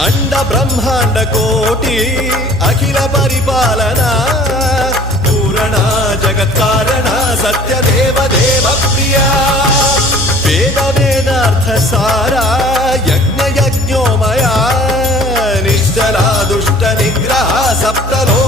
अंड ब्रह्मांड कोटि अखिल परिपालना पूरणा जगत्कारणा सत्यदेव देव प्रिया वेद वेदार्थ सारा यज्ञ यज्ञोमया निश्चला दुष्ट निग्रह सप्तलो